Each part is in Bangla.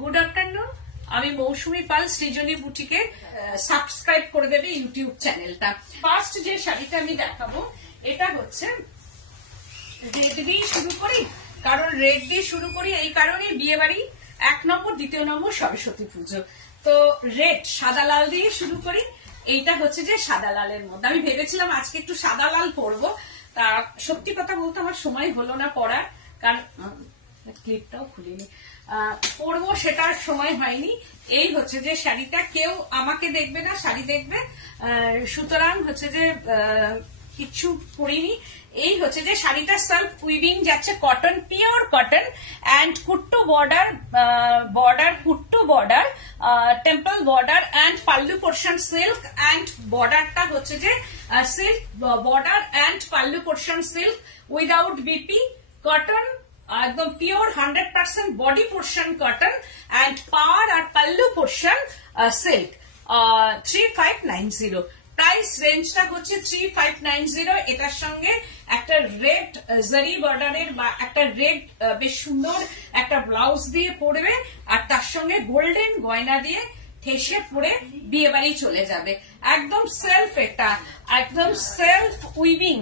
Good afternoon. আমি মৌসুমী পাল, সৃজনী বুটিকে সাবস্ক্রাইব করে দেবে ইউটিউব চ্যানেলটা। ফার্স্ট যে শাড়িটা আমি দেখাবো এটা হচ্ছে রেড দিয়ে শুরু করি, কারণ রেড দিয়ে শুরু করি এই কারণে বিয়ে বাড়ি 1 নম্বর, 2 নম্বর সরস্বতী পুজো, তো রেড সাদা লাল দিয়ে শুরু করি। এইটা হচ্ছে যে সাদা লালের মধ্যে আমি ভেবেছিলাম আজকে একটু সাদা লাল পরবো, তা সত্যি কথা বলতে আমার সময় হলো না পরার, কারণ ক্লিপটাও খুলিনি, পরবো সেটার সময় হয়নি। এই হচ্ছে যে শাড়িটা, কেউ আমাকে দেখবে না, শাড়ি দেখবে, সুতরাং হচ্ছে যে কিছু পরিনি। এই হচ্ছে যে শাড়িটা সেলফ উইভিং যাচ্ছে, cotton, pure cotton, and kuttu border kuttu border, temple border, and pallu portion silk, and বর্ডারটা হচ্ছে যে silk border and pallu portion silk without BP, cotton একদম pure 100% body portion cotton, and পার আর পাল্লু পোর্শন সিল্ক। 3590 প্রাইস রেঞ্জটা হচ্ছে 3590। এটার সঙ্গে একটা রেড জারি বর্ডারের বা একটা রেড বেশ সুন্দর একটা ব্লাউজ দিয়ে পরবে, আর তার সঙ্গে গোল্ডেন গয়না দিয়ে ঠেসে পরে বিয়ে বাড়ি চলে যাবে। একদম সেলফ, এটা একদম সেলফ উইভিং,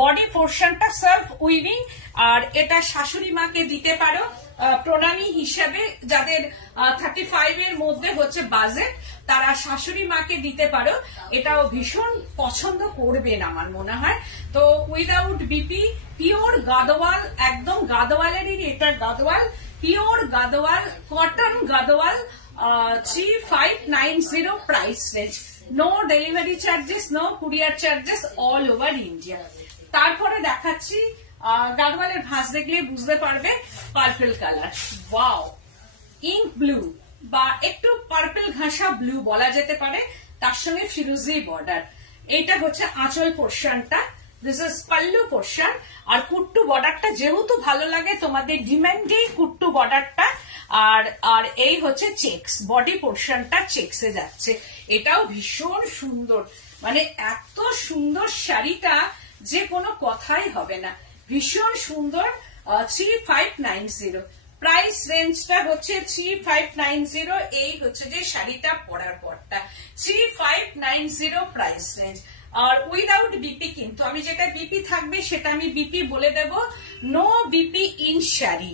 বডি পোর্শনটা সেলফ উইভিং। আর এটা শাশুড়ি মাকে দিতে পারো প্রণামী হিসেবে, যাদের 35 এর মধ্যে হচ্ছে বাজেট, তারা শাশুড়ি মাকে দিতে পারো। এটাও ভীষণ পছন্দ করবেন আমার মনে হয়। তো উইদাউট বিপি, পিওর গাদোয়াল, একদম গাদোয়ালেরই, এটা Gadwal, pure Gadwal, cotton Gadwal, 3590 price range. No delivery charges, no courier charges, all over India. তারপরে দেখাচ্ছি গাদোয়ালের ভাঁজ দেখলে বুঝতে পারবে, purple colour, wow, ink blue বা একটু পার্পল ঘাসা ব্লু বলা যেতে পারে, তার সঙ্গে ফিরোজি বর্ডার। এইটা হচ্ছে আঁচল পোর্শনটা, দিস ইজ পাল্লু পোর্শন। আর কুট্টু বর্ডারটা যেহেতু ভালো লাগে তোমাদের, ডিমান্ডে কুট্টু বর্ডারটা। আর এই হচ্ছে চেক্স, বডি পোর্শনটা চেক্সে যাচ্ছে। এটাও ভীষণ সুন্দর, মানে এত সুন্দর শাড়িটা যে কোনো কথাই হবে না, ভীষণ সুন্দর। 3590 প্রাইস রেঞ্জটা হচ্ছে 3590। এই হচ্ছে যে শাড়িটা পরার পরটা 3590 প্রাইস রেঞ্জ। আর উইদাউট বিপি, কিন্তু আমি যেটা বিপি থাকবে সেটা আমি বিপি বলে দেব, no BP in sari,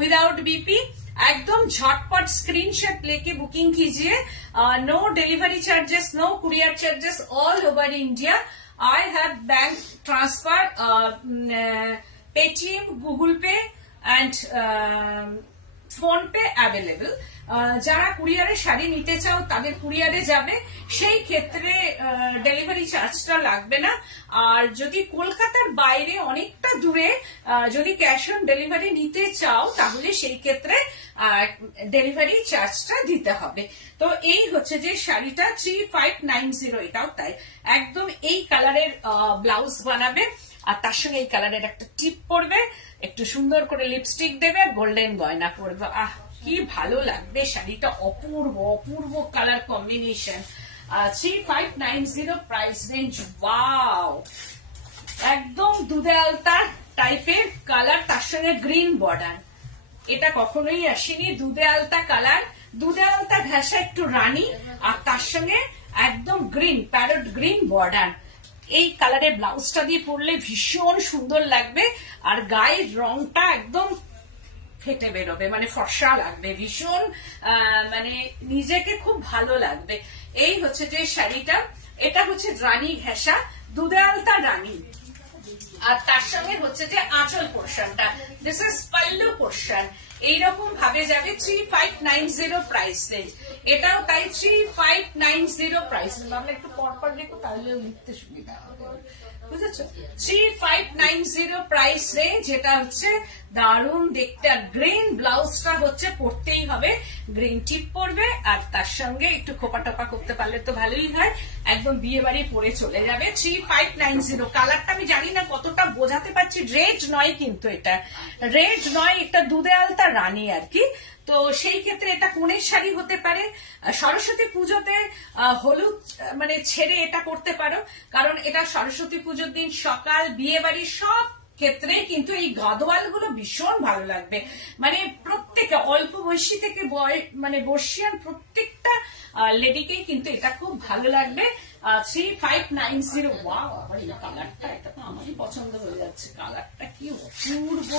without BP. एकदम झटपट स्क्रीनशॉट लेके बुकिंग कीजिए। No delivery charges, no courier charges, all over India. I have bank transfer, Paytm, Google Pay and phone pay available. যারা কুরিয়ারে শাড়ি নিতে চাও তাদের কুরিয়ারে যাবে, সেই ক্ষেত্রে ডেলিভারি চার্জটা লাগবে না। আর যদি কলকাতার বাইরে অনেকটা দূরে যদি ক্যাশ অন ডেলিভারি নিতে চাও, তাহলে সেই ক্ষেত্রে ডেলিভারি চার্জটা দিতে হবে। তো এই হচ্ছে যে শাড়িটা 3590, এটাও তাই, একদম এই কালারের ব্লাউজ বানাবে, আর তার সঙ্গে এই কালারের একটা টিপ পরবে, একটু সুন্দর করে লিপস্টিক দেবে, আর গোল্ডেন গয়না পরবে। কি ভালো লাগবে শাড়িটা, অপূর্ব অপূর্ব colour combination. 3590 price range. Wow, একদম দুধে আলতা টাইপের কালার, তার সঙ্গে গ্রিন বর্ডার। এটা কখনোই আসেনি, দুধে আলতা কালার, দুধে আলতা ঘাসা একটু রানী, আর তার সঙ্গে একদম গ্রিন, প্যারট গ্রিন বর্ডার। এই কালারের ব্লাউজটা দিয়ে পরলে ভীষণ সুন্দর লাগবে, আর গায়ের রংটা একদম ফেটে বেরোবে, মানে ফর্সা লাগবে ভীষণ, মানে নিজেকে খুব ভালো লাগবে। এই হচ্ছে যে শাড়িটা, এটা হচ্ছে রানী ঘেঁষা, দুধে আলতা রানী, আর তার সঙ্গে হচ্ছে যে আঁচল পোর্শনটা, দিস ইজ পাল্লু পোর্শন। এইরকম ভাবে যাবে 3590 প্রাইস রেঞ্জ। এটাও তাই 3590 প্রাইস রেঞ্জ। আমরা একটু পরপর রেখো, তাহলে লিখতে সুবিধা হবে, বুঝেছো? 3590 প্রাইস রেঞ্জ। যেটা হচ্ছে দারুণ দেখতে, আর গ্রিন ব্লাউজটা হচ্ছে পরতেই হবে, গ্রিন টিপ পরবে, আর তার সঙ্গে একটু খোপা টোপা করতে পারলে তো ভালোই হয়, একদম বিয়ে বাড়ি পরে চলে যাবে। 3590 কালারটা আমি জানি না কতটা বোঝাতে পারছি, রেড নয় কিন্তু, এটা রেড নয়, এটা দুধে আলতা রানী আর কি। তো সেই ক্ষেত্রে এটা কোণের শাড়ি হতে পারে, সরস্বতী পুজোতে হলুদ মানে ছেড়ে এটা করতে পারো, কারণ এটা সরস্বতী পুজোর দিন সকাল, বিয়ে বাড়ি সব ক্ষেত্রে কিন্তু এই গাদোয়াল গুলো ভীষণ ভালো লাগবে, মানে প্রত্যেকে অল্প বয়সী থেকে মানে বর্ষিয়ান প্রত্যেকটা লেডিকেই কিন্তু এটা খুব ভালো লাগবে। 3590। ওয়াও, আবার এই কালারটা, এটা তো আমারই পছন্দ হয়ে যাচ্ছে, কালারটা কি অপূর্ব,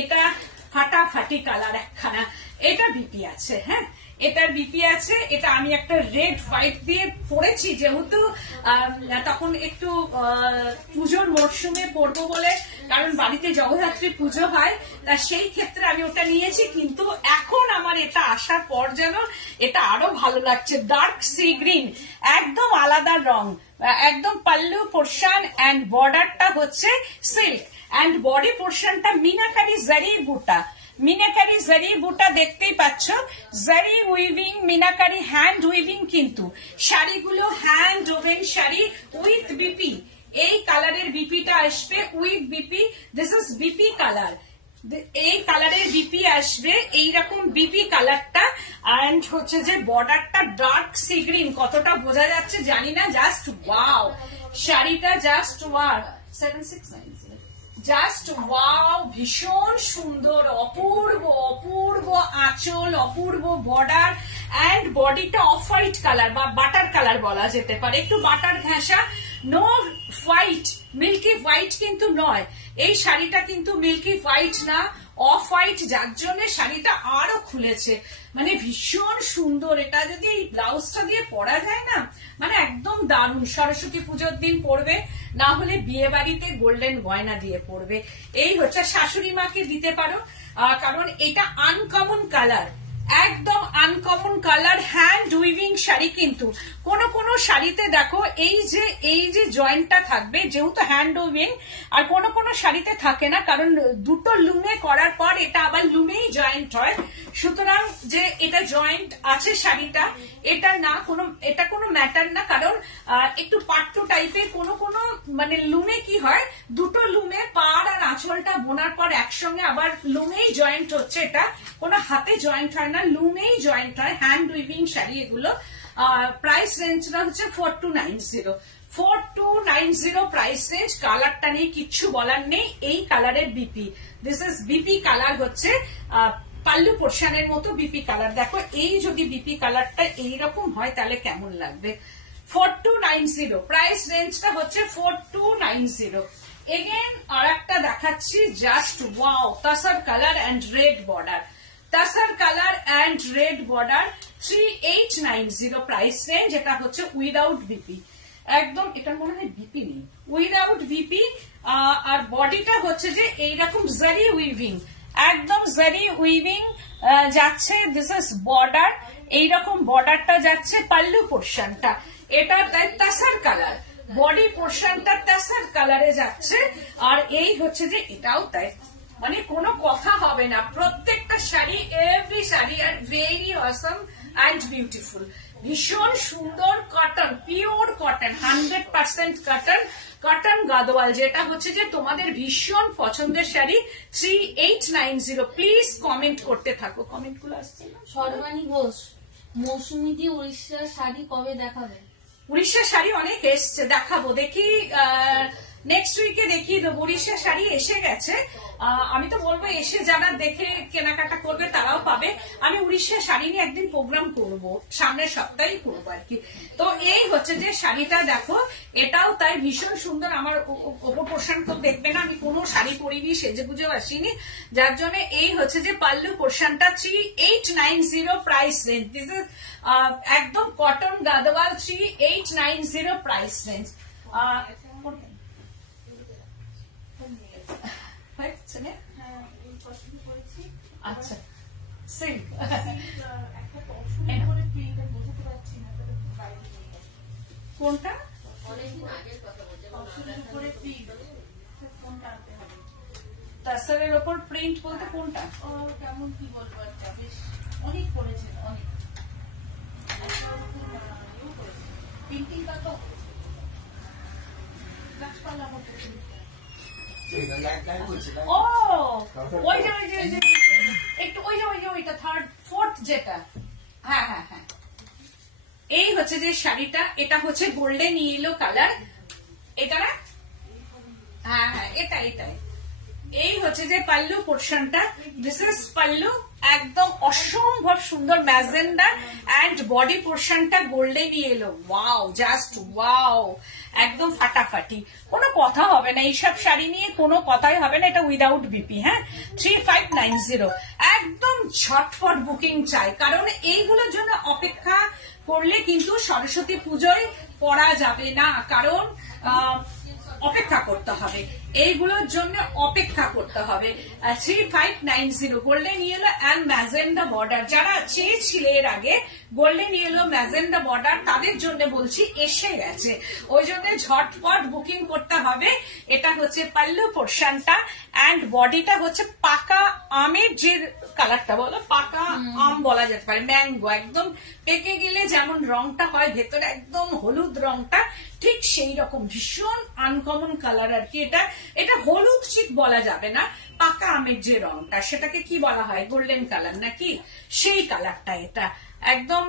এটা ফাটাফাটি কালার একখানা। এটা বিপি আছে, হ্যাঁ এটার বিপি আছে। এটা আমি একটা রেড হোয়াইট দিয়ে পরেছি, যেহেতু তখন একটু পুজোর মরশুমে পরবো বলে, কারণ বাড়িতে জগদ্ধাত্রী পুজো হয়, তা সেই ক্ষেত্রে আমি ওটা নিয়েছি। কিন্তু এখন আমার এটা আসার পর যেন এটা আরো ভালো লাগছে। ডার্ক সি গ্রিন, একদম আলাদা রং, একদম পাল্লু পোর্শন এন্ড বর্ডারটা হচ্ছে সিল্ক এন্ড বডি পোর্শনটা মিনাকারি জারি বুটা। মিনাকারি জারি বুটা দেখতেই পাচ্ছ, জারি উইভিং, মিনাকারি হ্যান্ড উইভিং, কিন্তু শাড়িগুলো hand woven sari with BP. এই কালারের বিপিটা আসবে with BP, this is BP colour. এই কালারের বিপি আসবে, এইরকম বিপি কালারটা। এন্ড হচ্ছে যে বর্ডারটা ডার্ক সি গ্রিন, কতটা বোঝা যাচ্ছে জানি না, জাস্ট ওয়াও শাড়িটা, জাস্ট ওয়াও। 7690, জাস্ট ওয়াও, ভীষণ সুন্দর, অপূর্ব অপূর্ব আঁচল, অপূর্ব বর্ডার এন্ড বডিটা অফ হোয়াইট কালার বা বাটার কালার বলা যেতে পারে, একটু বাটার ঘেঁষা, নো হোয়াইট, মিল্কি হোয়াইট কিন্তু নয়। এই শাড়িটা কিন্তু মিল্কি হোয়াইট না, অফ হোয়াইট, যার জন্য শাড়িটা আরো খুলেছে, মানে ভীষণ সুন্দর। এটা যদি এই ব্লাউজটা দিয়ে পরা যায় না, মানে একদম দারুণ। সরস্বতী পুজোর দিন পরবে, না হলে বিয়ে বাড়িতে গোল্ডেন গয়না দিয়ে পরবে। এই হচ্ছে শাশুড়ি মাকে দিতে পারো, কারণ এটা আনকমন কালার, একদম uncommon colour, hand weaving sari. কিন্তু কোন কোন শাড়িতে দেখো এই যে জয়েন্টটা থাকবে, যেহেতু হ্যান্ড উইভিং, আর কোন কোন শাড়িতে থাকে না, কারণ দুটো লুমে করার পর এটা আবার লুমেই জয়েন্ট হয়। সুতরাং যে এটা জয়েন্ট আছে শাড়িটা, এটা না এটা কোনো ম্যাটার না, কারণ একটু পাট্টু টাইপের কোন মানে লুমে কি হয়, দুটো লুমে পাড় আর আঁচলটা বোনার পর একসঙ্গে আবার লুমেই জয়েন্ট হচ্ছে, এটা কোনো হাতে জয়েন্ট হয় না, লুমেই জয়েন্ট হয়। হ্যান্ড উইভিং শাড়ি এগুলো। প্রাইস রেঞ্জটা হচ্ছে 4290, 4290 প্রাইস রেঞ্জ। কালারটা নিয়ে কিচ্ছু বলার নেই, এই কালারের BP, this is BP colour, হচ্ছে পাল্লু পোর্শনের মতো বিপি কালার। দেখো এই যদি বিপি কালারটা এইরকম হয় তাহলে কেমন লাগবে। 4290 প্রাইস রেঞ্জটা হচ্ছে 4290। এগেন আর একটা দেখাচ্ছি, just wow, tussar colour and red border, tussar colour and red border, 3890 price range. এটা হচ্ছে উইদাউট বিপি, একদম, এটা মনে হয় বিপি নেই, উইদাউট বিপি। আর বডিটা হচ্ছে যে এইরকম জারি উইভিং, একদম জারি উইভিং যাচ্ছে, দিস ইজ বর্ডার, এইরকম বর্ডারটা যাচ্ছে, পাল্লু পোর্শনটা এটা তাই তাসার কালার, বডি পোর্শনটা তাসার কালারে যাচ্ছে। আর এই হচ্ছে যে এটাও তাই, মানে কোনো কথা হবে না, প্রত্যেকটা শাড়ি, এভরি শাড়ি আর ভেরি অসম এন্ড বিউটিফুল, ভীষণ সুন্দর। Cotton, pure cotton, 100% cotton, cotton Gadwal, যেটা হচ্ছে যে তোমাদের ভীষণ পছন্দের শাড়ি। 3890, প্লিজ কমেন্ট করতে থাকো, কমেন্ট গুলো আসছে না। সর্বাণী ঘোষ, মৌসুমী দি উড়িষ্যার শাড়ি কবে দেখাবে? উড়িষ্যার শাড়ি অনেক এসছে, দেখাবো, দেখি নেক্সট উইকে দেখিয়ে দেবো। উড়িষ্যার শাড়ি এসে গেছে, আমি তো বলবো এসে যারা দেখে কেনাকাটা করবে তারাও পাবে। আমি উড়িষ্যার শাড়ি নিয়ে একদিন প্রোগ্রাম করব, সামনের সপ্তাহেই করবো আর কি। তো এই হচ্ছে যে শাড়িটা দেখো, এটাও তাই ভীষণ সুন্দর। আমার ওপর পোর্শন তো দেখবে না, আমি কোনো শাড়ি পরিনি, সেজে গুজেও আসিনি, যার জন্য এই হচ্ছে যে পাল্লু পোর্শনটা। 3890 প্রাইস রেঞ্জ, দিস ইজ একদম কটন গাদোয়াল, 3890 প্রাইস রেঞ্জ। আচ্ছা, সিল্ক, কোনটা? তাসারের ওপর প্রিন্ট বলতে কোনটা? কেমন কি বলবো, অনেক করেছে, অনেক প্রিন্টিংটা তো গাছপালা মতো। ও ওই যে একটু ওই যে ওইটা থার্ড ফোর্থ যেটা, হ্যাঁ হ্যাঁ হ্যাঁ, এই হচ্ছে যে শাড়িটা, এটা হচ্ছে গোল্ডেন ইয়েলো কালার, এটা না, হ্যাঁ হ্যাঁ, এটাই এই হচ্ছে যে পাল্লু পোর্শনটা। দিস ইজ পাল্লু, একদম অসম্ভব সুন্দর ম্যাজেন্ডা, এন্ড বডি পোর্শনটা golden yellow. Wow, just wow, একদম ফাটাফাটি, কোনো কথা হবে না এইসব শাড়ি নিয়ে, কোনো কথাই হবে না। এটা উইদাউট বিপি। হ্যাঁ, 3590, একদম ঝটপট বুকিং চাই, কারণ এইগুলোর জন্য অপেক্ষা করলে কিন্তু সরস্বতী পুজোয় পরা যাবে না, কারণ অপেক্ষা করতে হবে, এইগুলোর জন্য অপেক্ষা করতে হবে। 3590 golden yellow and magenta border. যারা চেয়েছিলে এর আগে গোল্ডেন ইয়েলো ম্যাজেন্ডা বর্ডার, তাদের জন্য বলছি এসে গেছে, ওই জন্য ঝটপট বুকিং করতে হবে। এটা হচ্ছে পাল্লু পোর্শনটা, অ্যান্ড বডিটা হচ্ছে পাকা আমের যে কালারটা বলো, পাকা আম বলা যেতে পারে, ম্যাঙ্গো, একদম পেকে গেলে যেমন রংটা হয় ভেতরে একদম হলুদ রংটা, ঠিক সেই রকম ভীষণ আনকমন কালার আর কি। এটা হলুদ ঠিক বলা যাবে না, পাকা আমের যে রংটা সেটাকে কি বলা হয়, গোল্ডেন কালার নাকি, সেই কালারটা। এটা একদম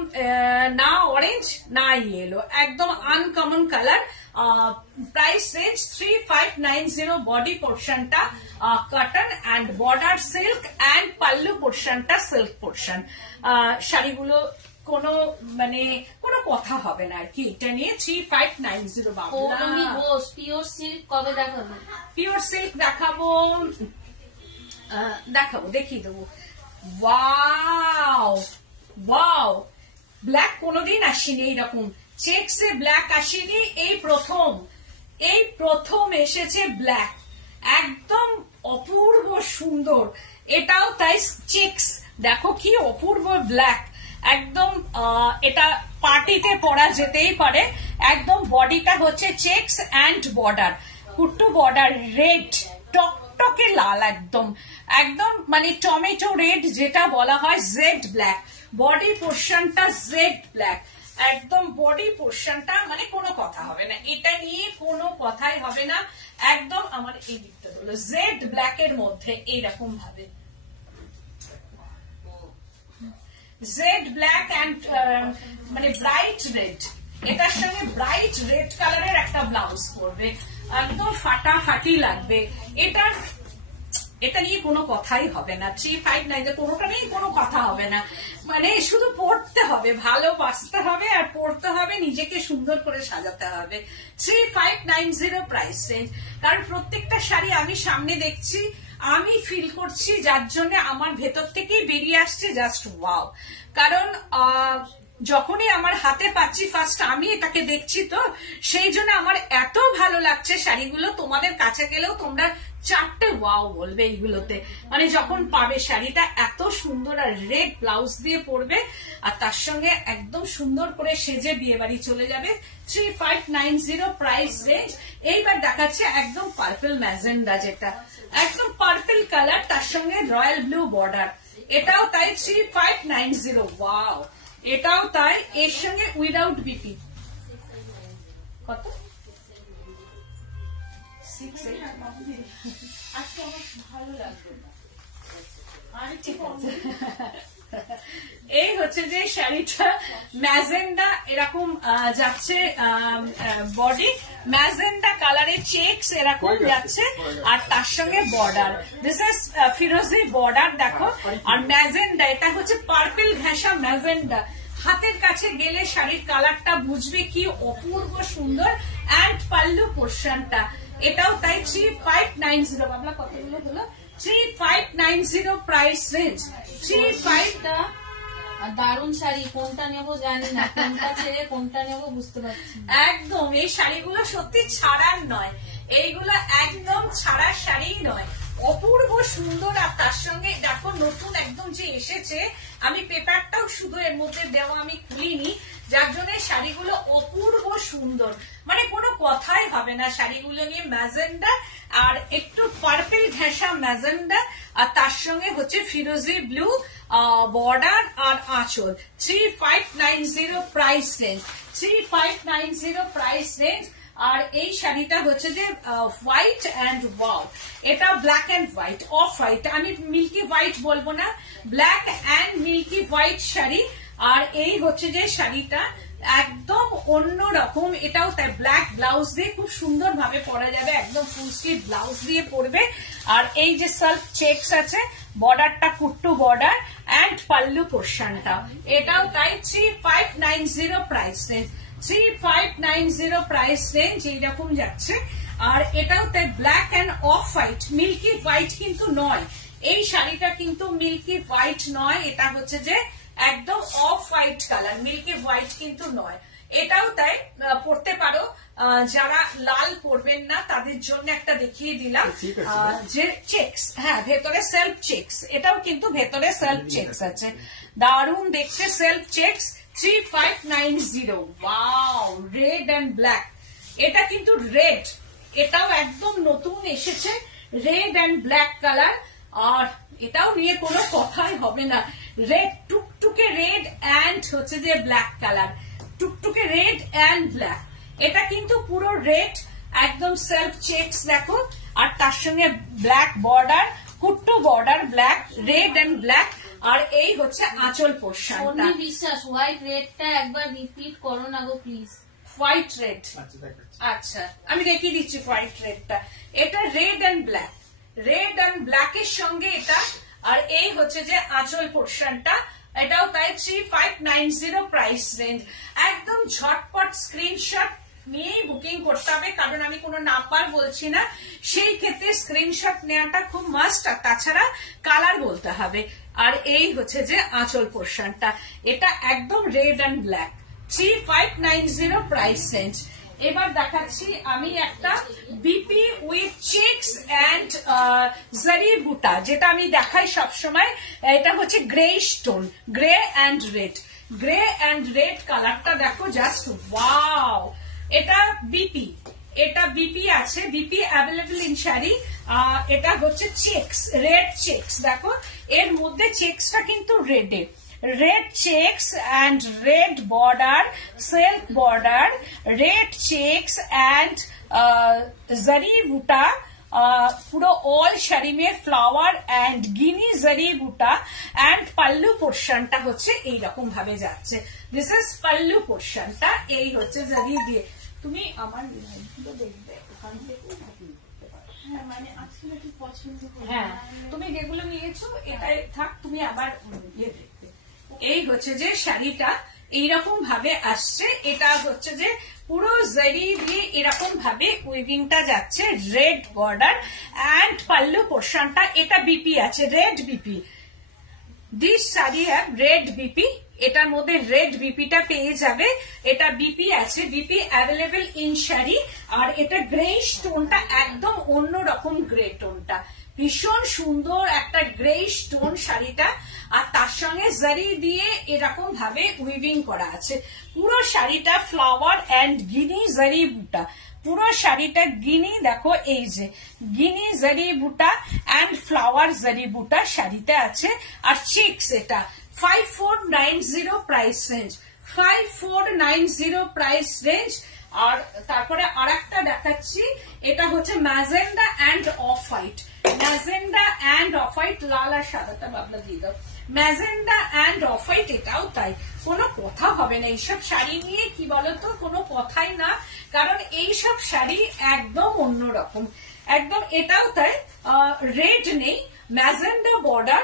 না অরেঞ্জ না ইয়েলো, একদম uncommon colour. Price range 3590, body পোর্শনটা cotton and border silk, and pallu পোর্শনটা সিল্ক পোর্শন। শাড়িগুলো কোনো মানে কোনো কথা হবে না আর কি, এটা নিয়ে 3590। পৌলমী ঘোষ পিওর সিল্ক কবে দেখাবে? পিওর সিল্ক দেখাবো, দেখিয়ে দেবো। ওয়াও ওয়াও, ব্ল্যাক কোনোদিন আসেনি এইরকম, চেকসে ব্ল্যাক আসেনি, এই প্রথম এসেছে ব্ল্যাক, একদম অপূর্ব সুন্দর। এটাও তাই চেকস, দেখো কি অপূর্ব ব্ল্যাক, একদম এটা পার্টিতে পরা যেতেই পারে। একদম বডিটা হচ্ছে checks and border, kuttu border, red, টকটকে লাল, একদম একদম মানে টমেটো রেড যেটা বলা হয়, জেড ব্ল্যাক। বডি পোর্শনটা জেড ব্ল্যাক, একদম বডি পোর্শনটা মানে কোনো কথা হবে না, এটা নিয়ে কোনো কথাই হবে না। একদম আমার এই দিকটা হলো জেড ব্ল্যাক এর মধ্যে এইরকম ভাবে, জেড ব্ল্যাক অ্যান্ড মানে ব্রাইট রেড, এটার সঙ্গে ব্রাইট রেড কালারের একটা ব্লাউজ পরবে, একদম ফাটাফাটি লাগবে। এটা নিয়ে কোনো কথাই হবে না। 3590, কোনোটা নিয়ে কোনো কথা হবে না, মানে শুধু পড়তে হবে, ভালোবাসতে হবে আর পড়তে হবে, নিজেকে সুন্দর করে সাজাতে হবে। 3590 প্রাইস রেঞ্জ, কারণ প্রত্যেকটা শাড়ি আমি সামনে দেখছি, আমি ফিল করছি, যার জন্য আমার ভেতর থেকেই বেরিয়ে আসছে জাস্ট ওয়াও। কারণ যখনই আমার হাতে পাচ্ছি, ফার্স্ট আমি এটাকে দেখছি, তো সেই জন্য আমার এত ভালো লাগছে শাড়িগুলো। তোমাদের কাছে গেলেও তোমরা 4টে ওয়াও বলবে এইগুলোতে, মানে যখন পাবে শাড়িটা এত সুন্দর, আর রেড ব্লাউজ দিয়ে পরবে, আর তার সঙ্গে একদম সুন্দর করে সেজে বিয়ে বাড়ি চলে যাবে। 3590 প্রাইস রেঞ্জ। এইবার দেখাচ্ছে একদম পার্পল ম্যাজেন্ডা, যেটা একদম পার্পল কালার, তার সঙ্গে রয়্যাল ব্লু বর্ডার, এটাও তাই 3590। ওয়াও, এটাও তাই, এর সঙ্গে উইদাউট বিপি। কত? 68। আজকে আমার ভালো লাগবে না, ঠিক আছে। এই হচ্ছে যে শাড়িটা ম্যাজেন্ডা এরকম যাচ্ছে, বডি ম্যাজেন্ডা কালারের চেকস এরকম যাচ্ছে, আর তার সঙ্গে বর্ডার, দিস ইজ ফিরোজি বর্ডার, দেখো, আর ম্যাজেন্ডা, এটা হচ্ছে পার্পল ঘেঁষা ম্যাজেন্ডা। হাতের কাছে গেলে শাড়ির কালারটা বুঝবে কি অপূর্ব সুন্দর, অ্যান্ড পাল্লু পোর্শনটা এটাও তাই 3590। বাবলা কতগুলো হলো? 3590 প্রাইস রেঞ্জ। 35টা দারুণ শাড়ি, কোনটা নেবো জানি না, কোনটা ছেড়ে কোনটা নেবো বুঝতে পারছি না। একদম এই শাড়িগুলো সত্যি ছাড়ার নয়, এইগুলো একদম ছাড়ার শাড়ি নয়, অপূর্ব সুন্দর। আর তার সঙ্গে দেখো নতুন একদম যে এসেছে, আমি পেপারটাও শুধু এর মধ্যে দেওয়া আমি খুলিনি, যার জন্য শাড়িগুলো অপূর্ব সুন্দর, মানে কোনো কথাই হবে না শাড়িগুলো নিয়ে। ম্যাজেন্ডা আর একটু পার্পল ঘেঁষা ম্যাজেন্ডা, আর তার সঙ্গে হচ্ছে ফিরোজি ব্লু বর্ডার আর আঁচল। 3590 প্রাইস রেঞ্জ। 3590 price range. আর এই শাড়িটা হচ্ছে যে হোয়াইট অ্যান্ড ওয়াও, এটা black and white, off white, আমি মিল্কি হোয়াইট বলবো না, ব্ল্যাক অ্যান্ড মিল্কি হোয়াইট শাড়ি। আর এই হচ্ছে যে শাড়িটা একদম অন্য রকম। এটাও তাই ব্ল্যাক ব্লাউজ দিয়ে খুব সুন্দর ভাবে পরা যাবে, একদম ফুল স্লিভ ব্লাউজ দিয়ে পরবে। আর এই যে সেলফ চেকস আছে, বর্ডারটা কুট্টু বর্ডার এন্ড পাল্লু পোর্শনটা, এটাও তাই 3590 প্রাইস রেঞ্জ, 3590 প্রাইস রেঞ্জ এইরকম যাচ্ছে। আর এটাও তাই black and off white, milky white কিন্তু নয়, এই শাড়িটা কিন্তু মিল্কি হোয়াইট নয়, এটা হচ্ছে যে একদম off white colour, milky white কিন্তু নয়। এটাও তাই পড়তে পারো, যারা লাল পরবেন না তাদের জন্য একটা দেখিয়ে দিলাম যে চেকস, হ্যাঁ ভেতরে সেলফ চেকস, এটাও কিন্তু ভেতরে সেলফ চেকস আছে, দারুণ দেখতে self checks. 3590, wow red and black, এটা কিন্তু রেড, এটাও একদম নতুন এসেছে, রেড এন্ড ব্ল্যাক কালার। আর এটাও নিয়ে কোনো কথাই হবে না, রেড টুকটুকে রেড এন্ড হচ্ছে যে ব্ল্যাক কালার, টুকটুকে রেড এন্ড ব্ল্যাক, এটা কিন্তু পুরো রেড, একদম সেলফ চেকস দেখো, আর তার সঙ্গে black border, kuttu border black, red and black. আর এই হচ্ছে আঁচল পোর্শনটা। বিশ্বাস হোয়াইট রেডটা একবার রিপিট করো না গো প্লিজ। হোয়াইট রেড, আচ্ছা আমি দেখিয়ে দিচ্ছি হোয়াইট রেডটা, এটা red and black, red and ব্ল্যাকের সঙ্গে এটা। আর এই হচ্ছে যে আঁচল পোর্শনটা, এটাও তাই 3590 প্রাইস রেঞ্জ। একদম ঝটপট স্ক্রিনশট নিয়েই বুকিং করতে হবে, কারণ আমি কোনো নাম্বার বলছি না, সেই ক্ষেত্রে স্ক্রিনশট নেওয়াটা খুব মাস্ট, আর তাছাড়া কালার বলতে হবে। আর এই হচ্ছে যে আঁচল পোর্শনটা, এটা একদম red and black, 3590 price range. এবার দেখাচ্ছি আমি একটা বিপি উইথ চেকস এন্ড জারি বুটা, যেটা আমি দেখাই সবসময়, এটা হচ্ছে grey stone, grey and red, grey and red কালারটা দেখো জাস্ট ওয়াও। এটা বিপি, এটা বিপি আছে, বিপি অ্যাভেলেবল ইন শাড়ি। এটা হচ্ছে চেকস, রেড চেকস, দেখো এর মধ্যে চেকসটা কিন্তু রেডে, red checks and red border, silk border, red checks and zari buta, পুরো অল শাড়ি মে flower and guinea zari buta, and pallu পোর্শনটা হচ্ছে এইরকম ভাবে যাচ্ছে, দিস ইজ পাল্লু পোর্শনটা, এই হচ্ছে জারি দিয়ে। তুমি আমার দেখবে ওখান থেকে, মানে আজকে কি পছন্দ, হ্যাঁ তুমি যেগুলো নিয়েছো এটাই থাক, তুমি আবার ইয়ে দেখবে। এই হচ্ছে যে শাড়িটা এইরকম ভাবে আসছে, এটা হচ্ছে যে পুরো জারি দিয়ে এরকম ভাবে উইভিংটা যাচ্ছে, রেড বর্ডার এন্ড পাল্লু পোর্শনটা, এটা বিপি আছে, red BP, this sari have read BP, এটার মধ্যে রেড বিপিটা পেয়ে যাবে, এটা বিপি আছে, বিপি অ্যাভেলেবল ইন শাড়ি। আর এটা গ্রে টোনটা একদম অন্য রকম গ্রে টোনটা, ভীষণ সুন্দর একটা গ্রে স্টোন শাড়িটা, আর তার সঙ্গে জারি দিয়ে এরকম ভাবে উইভিং করা আছে, পুরো শাড়িটা ফ্লাওয়ার এন্ড গিনি জারি বুটা, পুরো শাড়িটা গিনি, দেখো এই যে গিনি জারি বুটা এন্ড ফ্লাওয়ার জারি বুটা শাড়িতে আছে। আর চিক্স, এটা 5490 প্রাইস রেঞ্জ, 5490 প্রাইস রেঞ্জ। আর তারপরে আরেকটা দেখাচ্ছি, এটা হচ্ছে magenta and off white, magenta and off white, লাল আর সাদাটা বাবলা দিয়ে দাও, ম্যাজেন্ডা এন্ড অফ হোয়াইট, এটাও তাই, কোনো কথা হবে না এইসব শাড়ি নিয়ে, কি বলতো কোনো কথাই না, কারণ এইসব শাড়ি একদম অন্যরকম, একদম। এটাও তাই, রেড নেই, ম্যাজেন্ডা বর্ডার,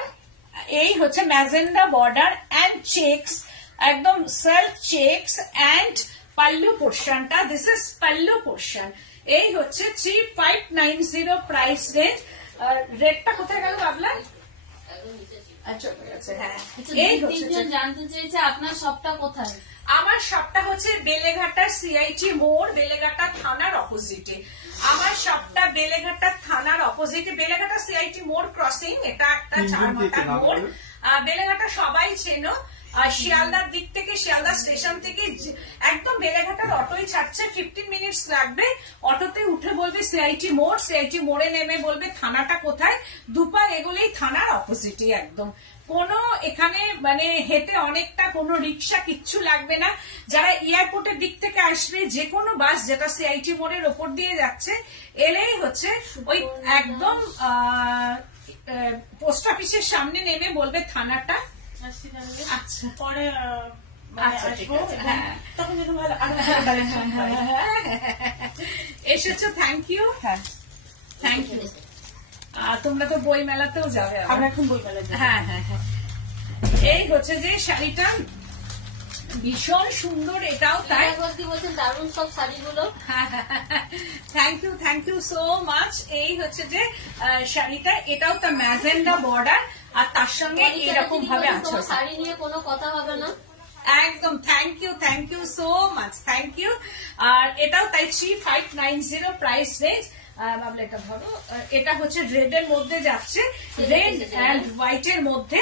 এই হচ্ছে ম্যাজেন্ডা বর্ডার এন্ড চেকস, একদম সেলফ চেকস এন্ড পাল্লু পোর্শনটা, দিস ইজ পাল্লু পোর্শন। এই হচ্ছে 3590 প্রাইস রেঞ্জ। রেটটা কোথায় গেল বাবলা? হ্যাঁ, এই জানতে চেয়েছে আপনার শপটা কোথায়? আমার শপটা হচ্ছে বেলেঘাটা সিআইটি মোড়, বেলেঘাটা থানার অপোজিটে। আমার শপটা বেলেঘাটা থানার অপোজিটে, বেলেঘাটা সিআইটি মোড় ক্রসিং, এটা একটা 4 মাথা মোড়। বেলেঘাটা সবাই চেনো, শিয়ালদার দিক থেকে, শিয়ালদা স্টেশন থেকে একদম বেলেঘাটার অটোই ছাড়ছে, 15 মিনিটস লাগবে, অটোতে উঠে বলবে সিআইটি মোড়, সিআইটি মোড়ে নেমে বলবে থানাটা কোথায়, দুপা এগুলোই থানার অপোজিটে একদম। কোনো এখানে মানে হেঁটে অনেকটা, কোনো রিক্সা কিচ্ছু লাগবে না। যারা এয়ারপোর্টের দিক থেকে আসবে, যে কোনো বাস যেটা সিআইটি মোড়ের ওপর দিয়ে যাচ্ছে, এলেই হচ্ছে ওই একদম পোস্ট অফিসের সামনে নেমে বলবে থানাটা, আচ্ছা পরে মানে আচ্ছা, ঠিক আসবো, আছে, এবং হ্যাঁ। তখন যদি ভালো আরো ভালো কালেকশন পাই। এসেছো, থ্যাংক ইউ, হ্যাঁ, থ্যাংক ইউ। তোমরা তো বই মেলাতেও যাবে আবার। আমরা এখন বই মেলা যাবো। হ্যাঁ হ্যাঁ হ্যাঁ, এই হচ্ছে যে শাড়িটা ভীষণ সুন্দর, এটাও তাই। বলতে বলছেন দারুণ সব শাড়িগুলো। Thank you so much. এই হচ্ছে যে শাড়িটা, এটাও তার ম্যাজেন্ডা বর্ডার, আর তার সঙ্গে এরকম ভাবে আছে। তোমার শাড়ি নিয়ে কোনো কথা হবে না। একদম thank you so much, thank you. আর এটাও তাই 3590 প্রাইস রেঞ্জ। ভাবলে এটা ধরো, এটা হচ্ছে রেড এর মধ্যে যাচ্ছে, রেড অ্যান্ড হোয়াইট এর মধ্যে,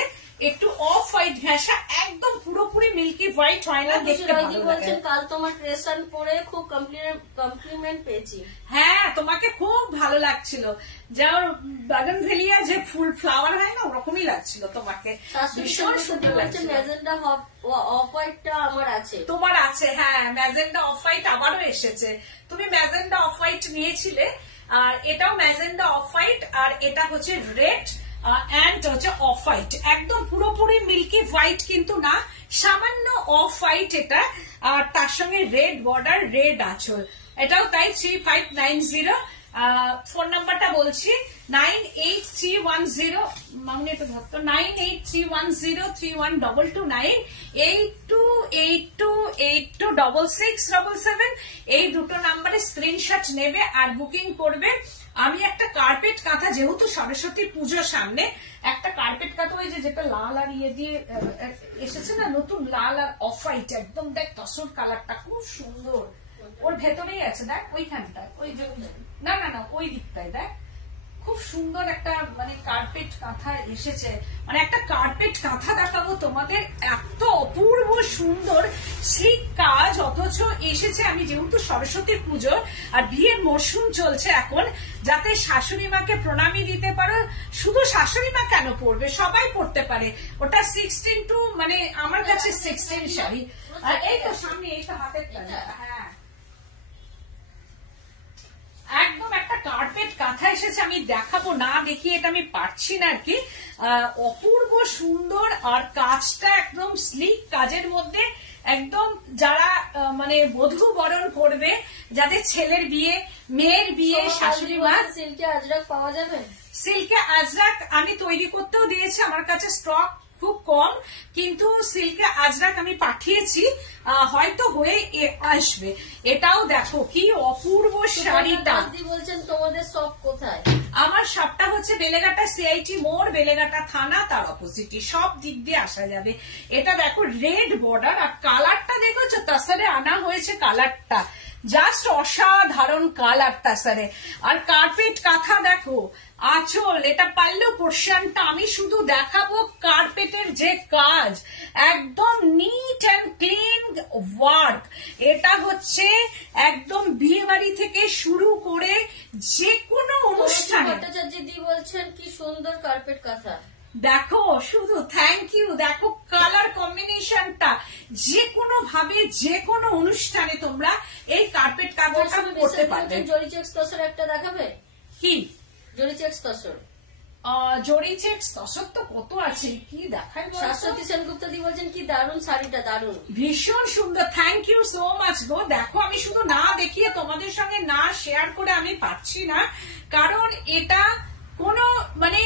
একটু অফ হোয়াইট ঘেঁষা, একদম পুরোপুরি মিল্কি হোয়াইট হয় না, দেখতে ভালো লাগে। বলছেন কাল তোমার ড্রেস পরে খুব কমপ্লিমেন্ট পেয়েছি। হ্যাঁ, তোমাকে খুব ভালো লাগছিল, যেমন বাগানভেলিয়া যে ফুল ফ্লাওয়ার হয় না, ওরকমই লাগছিল তোমাকে, ভীষণ সুন্দর লাগছিল। ম্যাজেন্ডা অফ হোয়াইটটা আমার আছে। তোমার আছে, হ্যাঁ, ম্যাজেন্ডা অফ হোয়াইট আবারও এসেছে। তুমি ম্যাজেন্ডা অফ হোয়াইট নিয়েছিলে, আর এটাও ম্যাজেন্ডা অফ হোয়াইট, আর এটা হচ্ছে রেড অ্যান্ড হচ্ছে অফ হোয়াইট, একদম পুরোপুরি মিল্কি হোয়াইট কিন্তু না, সামান্য অফ হোয়াইট এটা, আর তার সঙ্গে রেড বর্ডার, রেড আঁচল, এটাও তাই 3590। ফোন নাম্বারটা বলছি 983109, 9831031229, 8282826677। এই দুটো নাম্বারে স্ক্রিনশট নেবে আর বুকিং করবে। আমি একটা কার্পেট কাঁথা, যেহেতু সরস্বতী পুজোর সামনে, একটা কার্পেট কাঁথা, ওই যে যেটা লাল আর ইয়ে দিয়ে এসেছে না, নতুন লাল আর অফ হোয়াইট, একদম দেখ তসর কালারটা খুব সুন্দর, ওর ভেতরেই আছে দেখ, ওইখানটায়, ওই যে না না না ওই দিকটায় দেখ, খুব সুন্দর একটা মানে কার্পেট কাঁথা এসেছে। মানে একটা কার্পেট কাঁথা দেখাবো তোমাদের, এত অপূর্ব সুন্দর সেই কাজ, অথচ এসেছে, আমি যেহেতু সরস্বতী পুজো আর বিয়ের মরশুম চলছে এখন, যাতে শাশুড়ি মাকে প্রণামী দিতে পারো। শুধু শাশুড়ি মা কেন পরবে, সবাই পরতে পারে। ওটা 16 টু মানে আমার কাছে 16 শাড়ি, আর এই তো সামনে, এই তো হাতের কাছে, হ্যাঁ একদম একটা কার্পেট কাঁথা এসেছে, আমি দেখাবো, না দেখিয়ে এটা আমি পারছি না আর কি। অপূর্ব সুন্দর, আর কাজটা একদম স্লিক কাজের মধ্যে, একদম যারা মানে বধূ বরণ করবে, যাদের ছেলের বিয়ে, মেয়ের বিয়ে, শাশুড়ি মা। সিল্কে আজরাক পাওয়া যাবে? সিল্কে আজরাক আমি তৈরি করতেও দিয়েছি, আমার কাছে স্টক খুব কম, কিন্তু সিল্কে আজরাক আমি পাঠিয়েছি, হয়তো হয়ে আসবে। এটাও দেখো কি অপূর্ব শাড়িটা। বলছেন তোমাদের সব কোথায়? আমার সবটা হচ্ছে বেলেঘাটা সিআইটি মোড়, বেলেঘাটা থানা, তার অপোজিটে, সব দিক দিয়ে আসা যাবে। এটা দেখো রেড বর্ডার, আর কালারটা দেখেছো, তাসারে আনা হয়েছে কালারটা, জাস্ট অসাধারণ কালার তাসারে। আর কার্পেট কাঁথা দেখো, আঁচল, এটা পাল্লু পোর্শনটা, আমি শুধু দেখাবো কার্পেটের যে কাজ, একদম নিট অ্যান্ড ক্লিন ওয়ার্ক। এটা হচ্ছে একদম বিয়ে বাড়ি থেকে শুরু করে যে কোনো অনুষ্ঠানে। ভট্টাচার্য দি বলছেন কি সুন্দর কার্পেট কাঁথা, দেখো শুধু, থ্যাংক ইউ। দেখো কালার কম্বিনেশনটা, যে কোনো ভাবে যে কোনো অনুষ্ঠানে তোমরা এই কার্পেট কাঁথাটা করতে পারবে। জরি চেক্স তসর একটা দেখাবে? কি জরি চেক্স তসর? জরি চেক্স তসর তো কত আছে, কি দেখাই। শাশ্বতী সেনগুপ্ত দি বলছেন কি দারুণ শাড়িটা, দারুণ, ভীষণ সুন্দর, থ্যাংক ইউ সো মাচ গো। দেখো আমি শুধু না দেখিয়ে তোমাদের সঙ্গে না শেয়ার করে আমি পাচ্ছি না, কারণ এটা কোনো মানে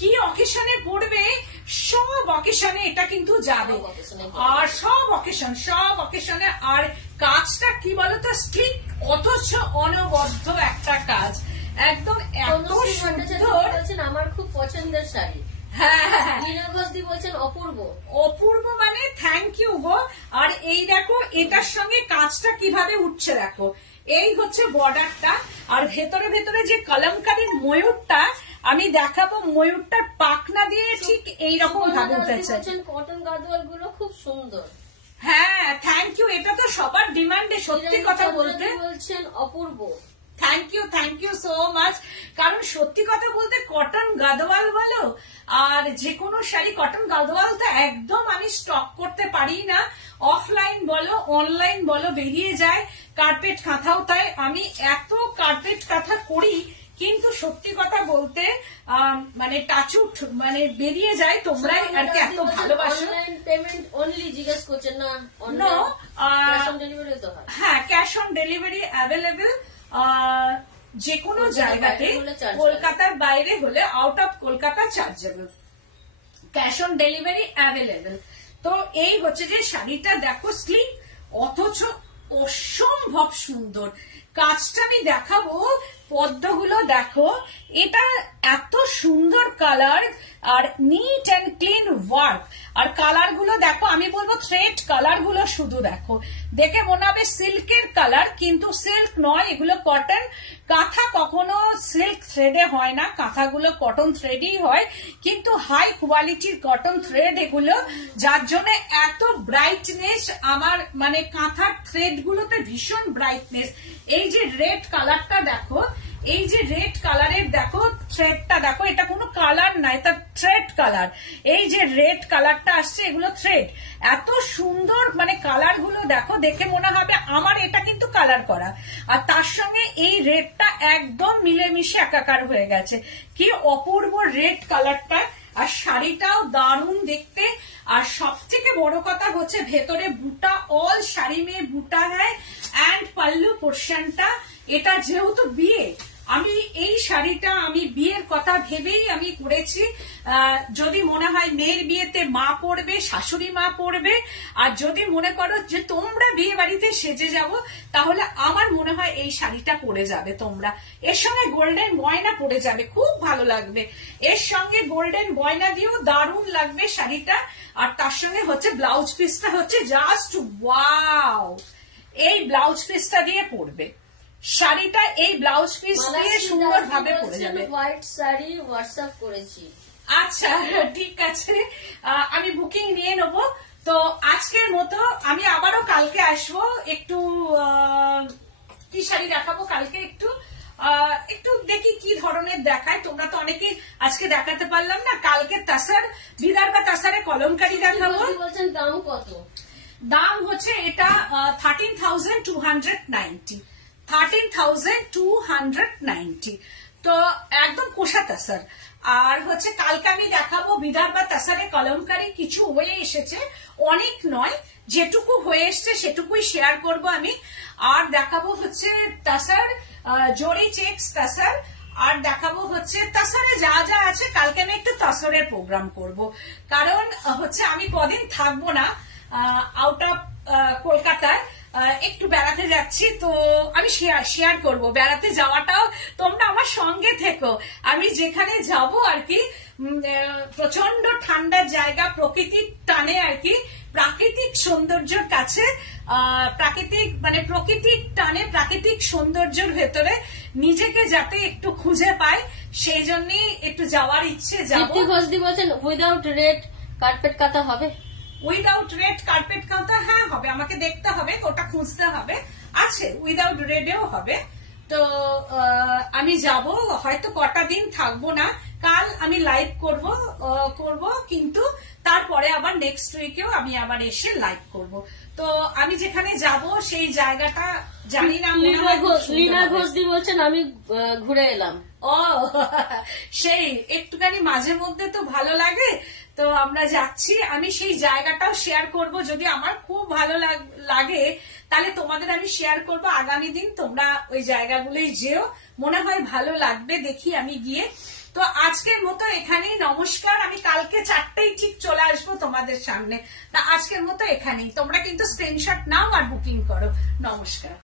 কি অকেশনে পড়বে, সব অকেশনে এটা কিন্তু যাবে, আর সব অকেশনে। আর কাজটা কি বলতো, ঠিক অথচ অনবদ্য একটা কাজ, একদম এত সুন্দর। আমার খুব পছন্দের শাড়ি। হ্যাঁ, বলছেন অপূর্ব, অপূর্ব মানে থ্যাংক ইউ গো। আর এই দেখো এটার সঙ্গে কাজটা কিভাবে উঠছে, দেখো এই হচ্ছে বর্ডারটা, আর ভেতরে ভেতরে যে কলমকারীর ময়ূরটা আমি দেখাবো, ময়ূরটার পাখনা দিয়ে ঠিক এইরকম ভাবে উঠেছে। কটন গাদোয়াল গুলো খুব সুন্দর। হ্যাঁ, থ্যাংক ইউ। এটা তো সবার ডিমান্ডে, সত্যি কথা বলতে বলছেন অপূর্ব। Thank you so much. কারণ সত্যি কথা বলতে কটন গাদোয়াল বলো আর যে কোনো শাড়ি, কটন গাদোয়াল তো একদম আমি স্টক করতে পারি না, অফলাইন বলো অনলাইন বলো বেরিয়ে যায়। কার্পেট কাঁথাও তাই, আমি এত কার্পেট কাঁথা করি কিন্তু সত্যি কথা বলতে মানে টাচুট মানে বেরিয়ে যায়, তোমরাই আর কি এত ভালোবাসো। অনলাইন পেমেন্ট অনলি জিজ্ঞেস করছেন না? নো, ক্যাশ অন ডেলিভারি তো হয়। হ্যাঁ, ক্যাশ অন ডেলিভারি অ্যাভেলেবেল যে কোনো জায়গাতে। কলকাতার বাইরে হলে out of Kolkata chargeable, cash on delivery available. তো এই হচ্ছে যে শাড়িটা দেখো, স্লিপ অথচ অসম্ভব সুন্দর। কাজটা আমি দেখাবো, পদ্মগুলো দেখো, এটা এত সুন্দর কালার আর নিট অ্যান্ড ক্লিন ওয়ার্ক। আর কালার গুলো দেখো, আমি বলবো থ্রেড কালার গুলো শুধু দেখো, দেখে মনে হবে সিল্কের কালার, কিন্তু সিল্ক নয়, এগুলো কটন। কাঁথা কখনো সিল্ক থ্রেডে হয় না, কাঁথাগুলো কটন থ্রেডই হয়, কিন্তু হাই কোয়ালিটির কটন থ্রেড এগুলো, যার জন্য এত ব্রাইটনেস। আমার মানে কাঁথার থ্রেড গুলোতে ভীষণ ব্রাইটনেস। এই যে রেড কালারটা দেখো, এই যে রেড কালারের দেখো থ্রেডটা দেখো, এটা কোনো কালার না, এটা থ্রেড কালার। এই যে রেড কালারটা আসছে, এগুলো থ্রেড। এত সুন্দর মানে কালার গুলো দেখো, দেখে মনে হবে আমার এটা কিন্তু কালার করা, আর তার সঙ্গে এই রেডটা একদম মিলেমিশে একাকার হয়ে গেছে। কি অপূর্ব রেড কালারটা, আর শাড়িটাও দারুণ দেখতে। আর সব থেকে বড় কথা হচ্ছে ভেতরে বুটা, অল শাড়ি में বুটা है এন্ড পাল্লু পোর্শনটা, এটা যেহেতু বিয়ে, আমি এই শাড়িটা আমি বিয়ের কথা ভেবেই আমি করেছি। যদি মনে হয় মেয়ের বিয়েতে মা পরবে, শাশুড়ি মা পরবে, আর যদি মনে করো যে তোমরা বিয়ে বাড়িতে সেজে যাব, তাহলে আমার মনে হয় এই শাড়িটা পরে যাবে তোমরা। এর সঙ্গে গোল্ডেন গয়না পরে যাবে, খুব ভালো লাগবে। এর সঙ্গে গোল্ডেন গয়না দিয়েও দারুণ লাগবে শাড়িটা। আর তার সঙ্গে হচ্ছে ব্লাউজ পিসটা হচ্ছে জাস্ট ওয়াও। এই ব্লাউজ পিসটা দিয়ে পরবে শাড়িটা, এই ব্লাউজ পিস দিয়ে সুন্দর ভাবে পরে যাবে। হোয়াইট শাড়ি হোয়াটসঅ্যাপ করেছি। আচ্ছা, ঠিক আছে, আমি বুকিং নিয়ে নেবো। তো আজকের মতো আমি আবারও কালকে আসবো। একটু কি শাড়ি দেখাবো কালকে, একটু দেখি কি ধরনের দেখায়। তোমরা তো অনেকে আজকে দেখাতে পারলাম না। কালকে তাসার, বিদর্ভ তাসারে কলমকারি দেখাবো। বলছেন দাম কত? দাম হচ্ছে এটা 13,290, 13,290। তো একদম কোষা তাসার। আর হচ্ছে কালকে আমি দেখাবো বিদর্ভ তাসারে কলমকারি। কিছু হয়ে এসেছে, অনেক নয়, যেটুকু হয়ে এসছে সেটুকুই শেয়ার করব আমি। আর দেখাবো হচ্ছে তাসার জরি চেক্স তাসার। আর দেখাবো হচ্ছে তাসারে যা যা আছে। কালকে আমি একটু তাসরের প্রোগ্রাম করব, কারণ হচ্ছে আমি কদিন থাকবো না আউট অফ কলকাতায়, একটু বেড়াতে যাচ্ছি। তো আমি শেয়ার করব বেড়াতে যাওয়াটাও, তোমরা আমার সঙ্গে থেকো। আমি যেখানে যাব আর কি, প্রচন্ড ঠান্ডার জায়গা, প্রকৃতির টানে আর কি, প্রাকৃতিক সৌন্দর্যের কাছে, প্রাকৃতিক মানে প্রকৃতির টানে, প্রাকৃতিক সৌন্দর্যের ভেতরে নিজেকে যাতে একটু খুঁজে পাই, সেই জন্যই একটু যাওয়ার ইচ্ছে। দীপ্তি ঘোষদি বলছেন উইদাউট রেড কার্পেট কাটা হবে? উইদাউট রেড কার্পেট কাউটা হ্যাঁ হবে, আমাকে দেখতে হবে, ওটা খুঁজতে হবে। আছে উইদাউট রেডেও হবে। তো আমি যাব, হয়তো কটা দিন থাকবো না। কাল আমি লাইভ করব, কিন্তু তারপরে আবার নেক্সট উইকেও আমি আবার এসে লাইভ করব। তো আমি যেখানে যাব সেই জায়গাটা জানি না। লীনা ঘোষদি বলছেন আমি ঘুরে এলাম। ও সেই একটুখানি মাঝে মধ্যে তো ভালো লাগে, তো আমরা যাচ্ছি। আমি সেই জায়গাটাও শেয়ার করব, যদি আমার খুব ভালো লাগে তাহলে তোমাদের আমি শেয়ার করব আগামী দিন। তোমরা ওই জায়গাগুলোই যেও, মনে হয় ভালো লাগবে, দেখি আমি গিয়ে। তো আজকের মতো এখানেই, নমস্কার। আমি কালকে 4টায় ঠিক চলে আসবো তোমাদের সামনে। তা আজকের মতো এখানেই, তোমরা কিন্তু স্ক্রিনশট নাও আর বুকিং করো। নমস্কার।